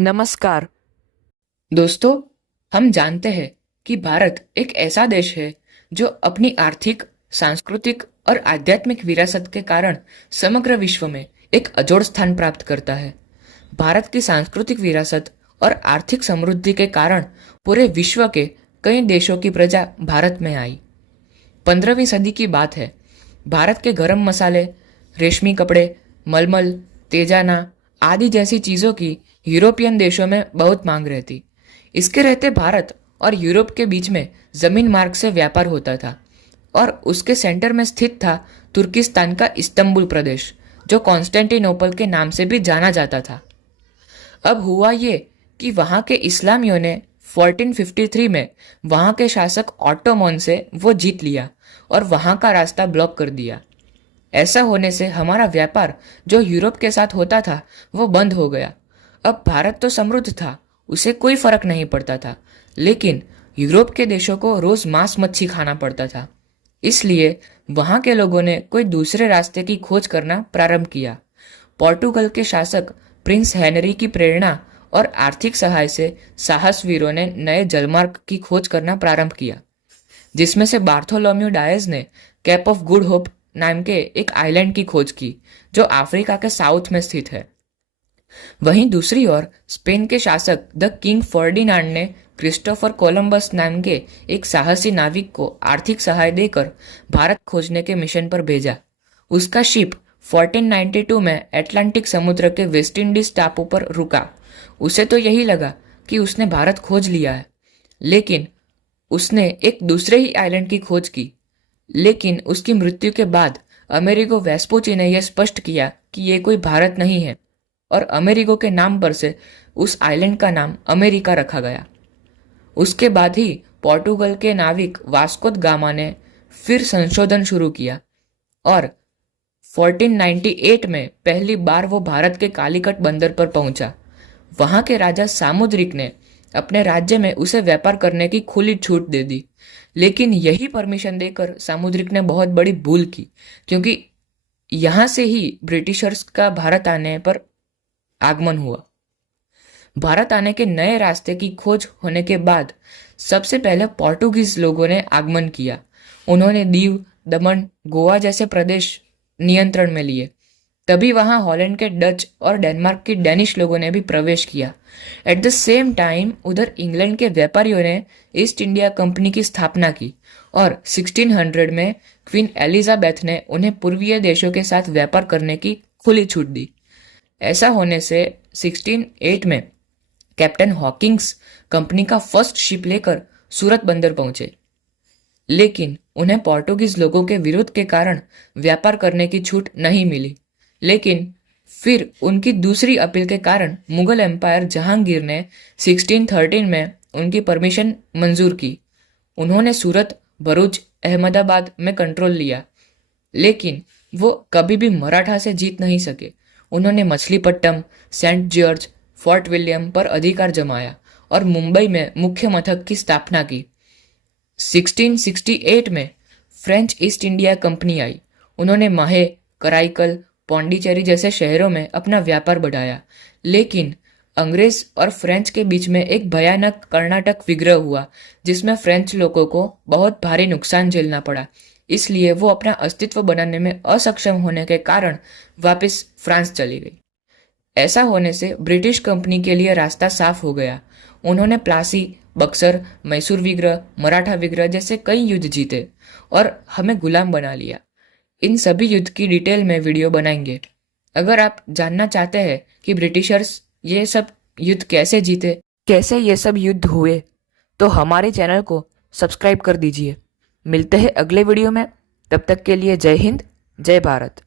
नमस्कार दोस्तों। हम जानते हैं कि भारत एक ऐसा देश है जो अपनी आर्थिक, सांस्कृतिक और आध्यात्मिक विरासत के कारण समग्र विश्व में एक अजोड़ स्थान प्राप्त करता है। भारत की सांस्कृतिक विरासत और आर्थिक समृद्धि के कारण पूरे विश्व के कई देशों की प्रजा भारत में आई। 15वीं सदी की बात है। भारत के गरम मसाले, रेशमी कपड़े, मलमल, तेजाना आदि जैसी चीजों की यूरोपियन देशों में बहुत मांग रहती। इसके रहते भारत और यूरोप के बीच में जमीन मार्ग से व्यापार होता था और उसके सेंटर में स्थित था तुर्किस्तान का इस्तांबुल प्रदेश, जो कॉन्स्टेंटिनोपल के नाम से भी जाना जाता था। अब हुआ ये कि वहां के इस्लामियों ने 1453 में वहां के शासक ऑटोमन से वो जीत लिया और वहां का रास्ता ब्लॉक कर दिया। ऐसा होने से हमारा व्यापार जो यूरोप के साथ होता था वो बंद हो गया। अब भारत तो समृद्ध था, उसे कोई फर्क नहीं पड़ता था, लेकिन यूरोप के देशों को रोज मांस मच्छी खाना पड़ता था। इसलिए वहां के लोगों ने कोई दूसरे रास्ते की खोज करना प्रारंभ किया। पोर्टुगल के शासक प्रिंस हेनरी की प्रेरणा और आर्थिक सहाय से साहसवीरों ने नए जलमार्ग की खोज करना प्रारंभ किया, जिसमें से बार्थोलोम्यू डायज ने कैप ऑफ गुड होप नाम के एक आइलैंड की खोज की, जो अफ्रीका के साउथ में स्थित है। वहीं दूसरी ओर स्पेन के शासक द किंग फर्डिनांड ने क्रिस्टोफर कोलंबस नाम के एक साहसी नाविक को आर्थिक सहाय देकर भारत खोजने के मिशन पर भेजा। उसका शिप 1492 में अटलांटिक समुद्र के वेस्ट इंडीज टापू पर रुका। उसे तो यही लगा कि उसने भारत खोज लिया है, लेकिन उसने एक दूसरे ही आइलैंड की खोज की। लेकिन उसकी मृत्यु के बाद अमेरिगो वेस्पुची ने यह स्पष्ट किया कि यह कोई भारत नहीं है, और अमेरिगो के नाम पर से उस आइलैंड का नाम अमेरिका रखा गया। उसके बाद ही पोर्टुगल के नाविक वास्को द गामा ने फिर संशोधन शुरू किया और 1498 में पहली बार वो भारत के कालीकट बंदर पर पहुंचा। वहां के राजा सामुद्रिक ने अपने राज्य में उसे व्यापार करने की खुली छूट दे दी, लेकिन यही परमिशन देकर सामुद्रिक ने बहुत बड़ी भूल की, क्योंकि यहां से ही ब्रिटिशर्स का भारत आने पर आगमन हुआ। भारत आने के नए रास्ते की खोज होने के बाद सबसे पहले पोर्टुगीज लोगों ने आगमन किया। उन्होंने दीव, दमन, गोवा जैसे प्रदेश नियंत्रण में लिए। तभी वहां हॉलैंड के डच और डेनमार्क के डेनिश लोगों ने भी प्रवेश किया। एट द सेम टाइम उधर इंग्लैंड के व्यापारियों ने ईस्ट इंडिया कंपनी की स्थापना की और 1600 में क्वीन एलिजाबेथ ने उन्हें पूर्वीय देशों के साथ व्यापार करने की खुली छूट दी। ऐसा होने से 1608 में कैप्टन हॉकिंग्स कंपनी का फर्स्ट शिप लेकर सूरत बंदर पहुंचे, लेकिन उन्हें पोर्टुगीज लोगों के विरोध के कारण व्यापार करने की छूट नहीं मिली। लेकिन फिर उनकी दूसरी अपील के कारण मुगल एम्पायर जहांगीर ने 1613 में उनकी परमिशन मंजूर की। उन्होंने सूरत, भरूच, अहमदाबाद में कंट्रोल लिया, लेकिन वो कभी भी मराठा से जीत नहीं सके। उन्होंने Machilipatnam, saint George, fort William पर अधिकार जमाया और मुंबई में मुख्य मथक की स्थापना की। 1668 में फ्रेंच ईस्ट इंडिया कंपनी आई। उन्होंने माहे, कराईकल, पौंडीचेरी जैसे शहरों में अपना व्यापार बढ़ाया, लेकिन अंग्रेज और फ्रेंच के बीच में एक भयानक कर्नाटक विग्रह हुआ, जिसमें फ्रेंच लोगों को बहुत भारी नुकसान झेलना पड़ा। इसलिए वो अपना अस्तित्व बनाने में असक्षम होने के कारण वापस फ्रांस चली गई। ऐसा होने से ब्रिटिश कंपनी के लिए रास्ता साफ हो गया। उन्होंने प्लासी, बक्सर, मैसूर विग्रह, मराठा विग्रह जैसे कई युद्ध जीते और हमें गुलाम बना लिया। इन सभी युद्ध की डिटेल में वीडियो बनाएंगे। अगर आप जानना चाहते हैं कि ब्रिटिशर्स ये सब युद्ध कैसे जीते, कैसे ये सब युद्ध हुए, तो हमारे चैनल को सब्सक्राइब कर दीजिए। मिलते हैं अगले वीडियो में। तब तक के लिए जय हिंद, जय भारत।